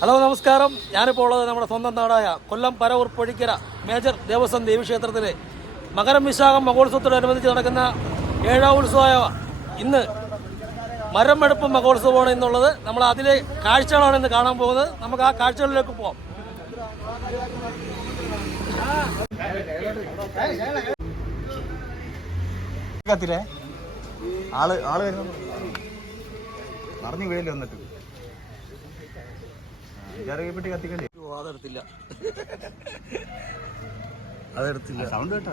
Hello നമസ്കാരം. ഞാനിപ്പോൾ ഉള്ളത് നമ്മുടെ സ്വന്തം നാടായ കൊല്ലം പരവൂർ പൊഴിക്കര മേജർ ദേവസ്വം ദേവീക്ഷേത്രത്തിലെ മകരം വിശാഖം മഹോത്സവത്തോടനുബന്ധിച്ച് നടക്കുന്ന 7ാം ഉത്സവമായ ഇന്ന് മരമെടുപ്പ് മഹോത്സവമാണ് എന്നുള്ളത്. നമ്മൾ അതിലെ കാഴ്ചകളാണ് ഇന്ന് കാണാൻ പോകുന്നത്. നമുക്ക് ആ കാഴ്ചകളിലേക്ക് പോകാം. ആള് വരുന്നു പറഞ്ഞു വീഴല് വന്നിട്ട് പെട്ടി കത്തിക്കണ്ടേ? അതെടുത്തില്ല സൗണ്ട് കേട്ടോ.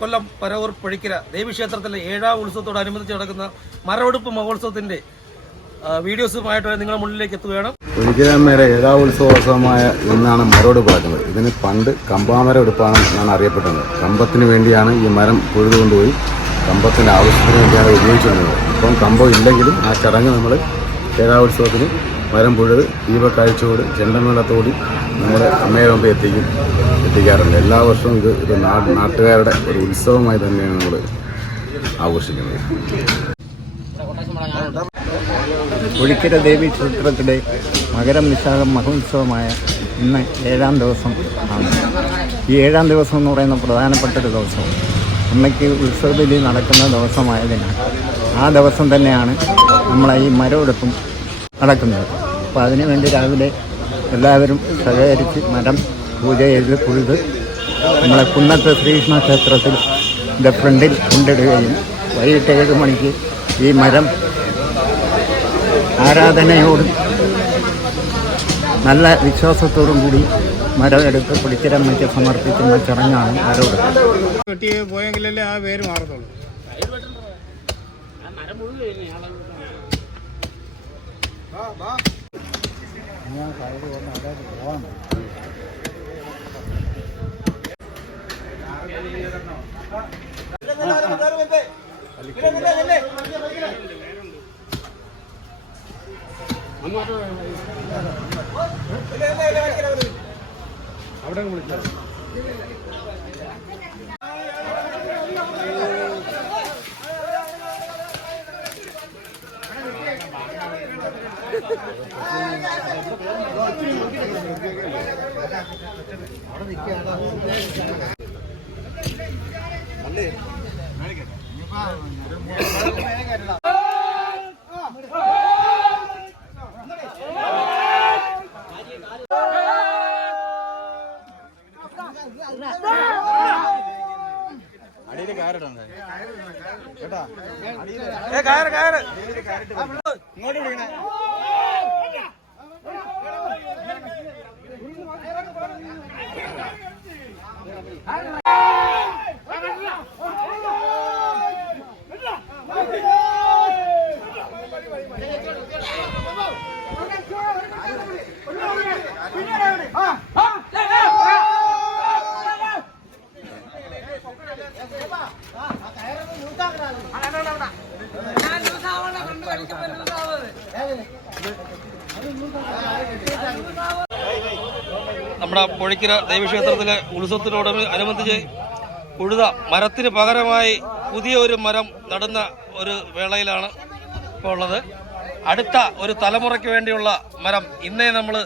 കൊല്ലം പരവൂർ പൊഴിക്കര ദേവീക്ഷേത്രത്തിലെ 7ാം ഉത്സവത്തോടനുബന്ധിച്ച് നടക്കുന്ന മരമെടുപ്പ് മഹോത്സവത്തിന്റെ വീഡിയോസുമായിട്ട് നിങ്ങളുടെ മുന്നിലേക്ക് എത്തുകയാണ്. പൊഴിക്കരമ്മയുടെ 7ാം ഉത്സവമായ ഇന്നാണ് മരമെടുപ്പ് നടക്കുന്നത്. ഇതിന് പണ്ട് കമ്പാമരം എടുപ്പാണ് എന്നാണ് അറിയപ്പെടുന്നത്. കമ്പത്തിന് വേണ്ടിയാണ് ഈ മരം പൊഴുതു കൊണ്ടുപോയി കമ്പത്തിന്റെ ആവശ്യത്തിന് വേണ്ടിയാണ് ഉപയോഗിച്ചിരുന്നത്. ഇപ്പം കമ്പം ഇല്ലെങ്കിലും ആ ചടങ്ങ് നമ്മൾ 7ാം ഉത്സവത്തിന് മരം പൊഴുത് ദീപക്കാഴ്ചയോട് ചെണ്ടമേളത്തോടി നമ്മുടെ അമ്മയുടെ മുമ്പ് എത്തിക്കാറുണ്ട്. എല്ലാ വർഷവും ഇത് നാട്ടുകാരുടെ ഒരു ഉത്സവമായി തന്നെയാണ് നമ്മൾ ആഘോഷിക്കുന്നത്. പൊഴിക്കര ദേവി ക്ഷേത്രത്തിലെ മകരം വിശാഖം മഹോത്സവമായ ഇന്ന് 7ാം ദിവസം ആണ്. ഈ 7ാം ദിവസം എന്ന് പറയുന്ന പ്രധാനപ്പെട്ടൊരു ദിവസം അമ്മയ്ക്ക് ഉത്സവബലി നടക്കുന്ന ദിവസമായതിനാൽ ആ ദിവസം തന്നെയാണ് നമ്മളെ ഈ മരമെടുപ്പും നടക്കുന്നത്. അപ്പോൾ അതിനുവേണ്ടി രാവിലെ എല്ലാവരും സഹകരിച്ച് മരം പൂജ ചെയ്ത് പൊഴുത് നമ്മളെ കുന്നത്ത് ശ്രീകൃഷ്ണ ക്ഷേത്രത്തിൽ ഫ്രണ്ടിൽ കൊണ്ടിടുകയും വൈകിട്ട് 7 മണിക്ക് ഈ മരം ആരാധനയോടും നല്ല വിശ്വാസത്തോടും കൂടി മരം എടുത്ത് പൊഴിക്കരമ്മയ്ക്ക് സമർപ്പിക്കുന്ന ചടങ്ങാണ് മരമെടുപ്പ്. വെട്ടി പോയെങ്കിലല്ലേ ആ പേര് മാറത്തുള്ളൂ. അവിടെ വിളിച്ചത് അടിയില് കയറിട്ടുണ്ട് കേട്ടാ. ഇങ്ങോട്ട് വിളിക്കണേ. നമ്മുടെ പൊഴിക്കര ദേവീക്ഷേത്രത്തിലെ ഉത്സവത്തിനോടനുബന്ധിച്ച് ഉഴുത മരത്തിന് പകരമായി പുതിയ ഒരു മരം നടുന്ന ഒരു വേളയിലാണ് ഇപ്പോൾ ഉള്ളത്. അടുത്ത ഒരു തലമുറയ്ക്ക് വേണ്ടിയുള്ള മരം ഇന്നേ നമ്മൾ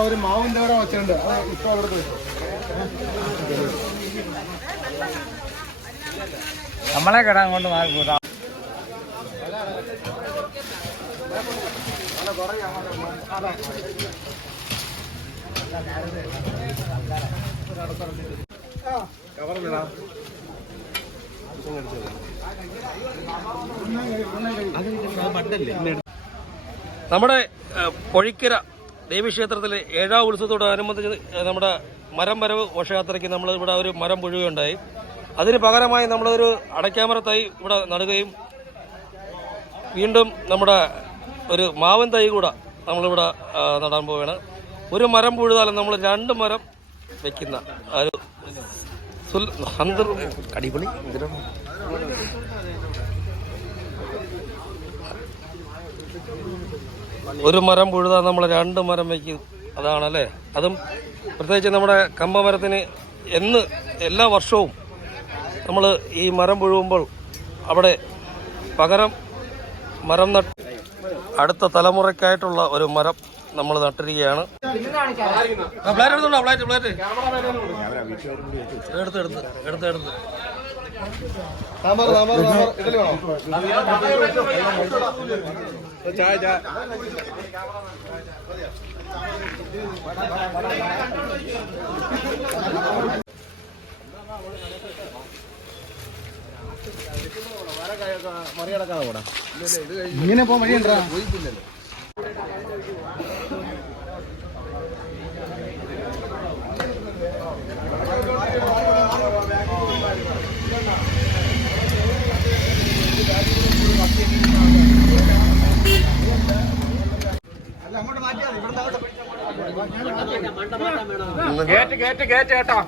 ഒരു മാവിന്റെ അവിടെ വെച്ചിട്ടുണ്ട് ഇപ്പൊ അവിടെ നമ്മളെ കിടാൻ കൊണ്ട് കൂട്ടാം. നമ്മുടെ പൊഴിക്കര ദേവീക്ഷേത്രത്തിലെ 7ാം ഉത്സവത്തോടനുബന്ധിച്ച് നമ്മുടെ മരം വരവ് ഘോഷയാത്രയ്ക്ക് നമ്മൾ ഇവിടെ ഒരു മരം പൊഴിയുകയുണ്ടായി. അതിന് പകരമായി നമ്മളൊരു അടയ്ക്കാമര തൈ ഇവിടെ നടുകയും വീണ്ടും നമ്മുടെ ഒരു മാവൻ തൈ കൂടെ നമ്മളിവിടെ നടാൻ പോവുകയാണ്. ഒരു മരം പൊഴുതാലും നമ്മൾ 2 മരം വെക്കുന്ന ഒരു അടിപൊളി ഒരു മരം പൊഴുതാൽ നമ്മൾ 2 മരം വയ്ക്കും. അതാണല്ലേ. അതും പ്രത്യേകിച്ച് നമ്മുടെ കമ്പമരത്തിന് എല്ലാ വർഷവും നമ്മൾ ഈ മരം പൊഴുകുമ്പോൾ അവിടെ പകരം മരം അടുത്ത തലമുറയ്ക്കായിട്ടുള്ള ഒരു മരം നമ്മൾ നട്ടിരിക്കുകയാണ്. എടുത്ത് ഇങ്ങനെ പോകാൻ വഴിയുണ്ടോ? കേട്ട് കേട്ടോ.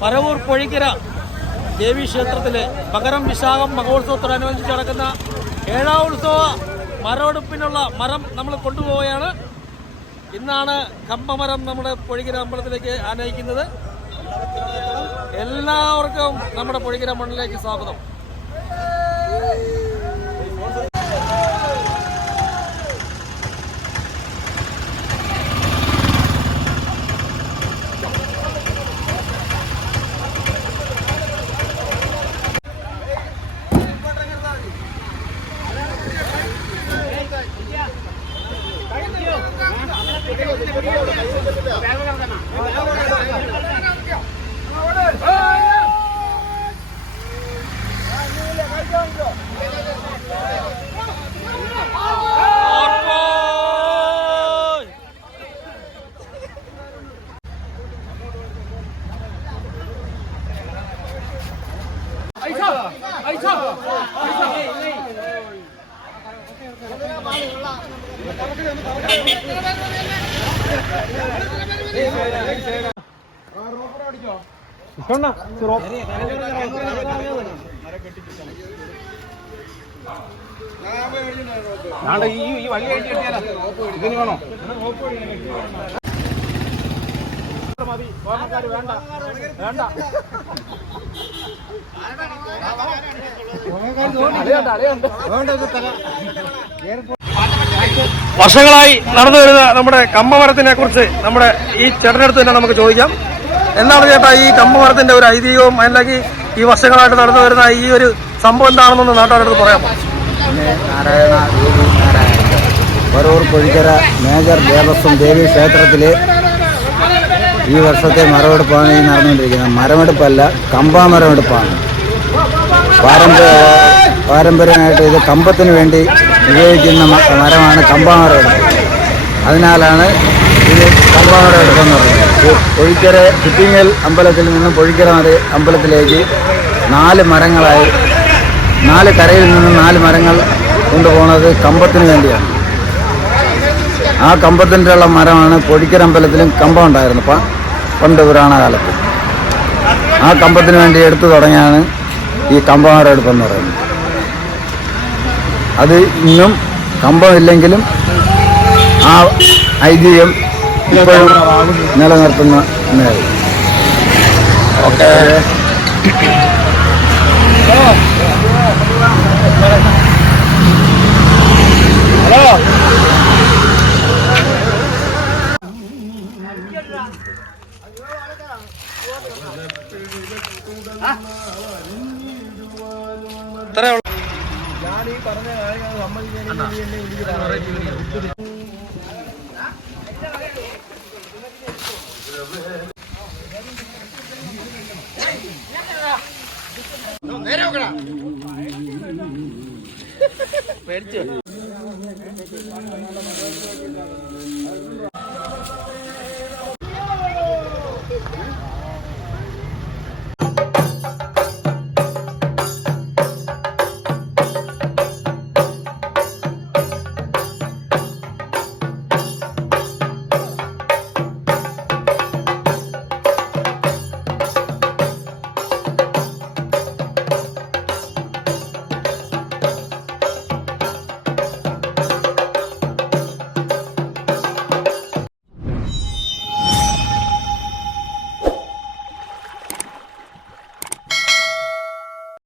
പരവൂർ പൊഴിക്കര ദേവീക്ഷേത്രത്തിലെ മകരം വിശാഖം മഹോത്സവത്തോടനുബന്ധിച്ച് നടക്കുന്ന 7ാം ഉത്സവ മരമെടുപ്പിനുള്ള മരം നമ്മൾ കൊണ്ടുപോവുകയാണ്. ഇന്നാണ് കമ്പമരം നമ്മുടെ പൊഴിക്കര അമ്പലത്തിലേക്ക് ആനയിക്കുന്നത്. എല്ലാവർക്കും നമ്മുടെ പൊഴിക്കര മണ്ണിലേക്ക് സ്വാഗതം. ഈ വഴി കഴിഞ്ഞ് കിട്ടിയാലോ ഇതിന് വേണോ? മതി വേണ്ട വേണ്ട അടയുണ്ട് വർഷങ്ങളായി നടന്നു വരുന്ന നമ്മുടെ കമ്പമരത്തിനെ കുറിച്ച് നമ്മുടെ ഈ ചേട്ടനടുത്ത് തന്നെ നമുക്ക് ചോദിക്കാം. എന്താണ് ചേട്ടാ ഈ കമ്പമരത്തിന്റെ ഒരു ഐതിഹ്യവും അല്ലെങ്കിൽ ഈ വർഷങ്ങളായിട്ട് നടന്നു വരുന്ന ഈ ഒരു സംഭവം എന്താണെന്നൊന്ന് നാട്ടുകാരുടെ പറയാമോ? നാരായണ ദേവി നാരായണ പറവൂർ പൊഴിക്കര മേജർ ദേവസ്വം ദേവി ക്ഷേത്രത്തിലെ ഈ വർഷത്തെ മരമെടുപ്പാണ് ഈ നടന്നുകൊണ്ടിരിക്കുന്നത്. മരമെടുപ്പല്ല, കമ്പാമരമെടുപ്പാണ്. പാരമ്പര്യമായിട്ട് ഇത് കമ്പത്തിന് വേണ്ടി ഉപയോഗിക്കുന്ന മരമാണ് കമ്പാമരമെടുപ്പ്. അതിനാലാണ് ഇത് കമ്പാമരമെടുപ്പെന്ന് പറയുന്നത്. പൊഴിക്കര ചുറ്റിങ്ങൽ അമ്പലത്തിൽ നിന്നും പൊഴിക്കര അമ്പലത്തിലേക്ക് 4 മരങ്ങളായി 4 കരയിൽ നിന്നും 4 മരങ്ങൾ കൊണ്ടുപോകുന്നത് കമ്പത്തിന് വേണ്ടിയാണ്. ആ കമ്പത്തിൻ്റെ ഉള്ള മരമാണ് പൊഴിക്കര അമ്പലത്തിലും കമ്പം ഉണ്ടായിരുന്നു പണ്ട് പുരാണ കാലത്ത്. ആ കമ്പത്തിന് വേണ്ടി എടുത്തു തുടങ്ങിയാണ് ഈ കമ്പമരമെടുപ്പെന്ന് പറയുന്നത്. അത് ഇന്നും കമ്പമില്ലെങ്കിലും ആ ഐതിഹ്യം ഇപ്പോഴും നിലനിർത്തുന്ന ഒന്നാണ്. ഓക്കെ. ഹലോ, ഇത്രേ ഉള്ളൂ. പേടിച്ചു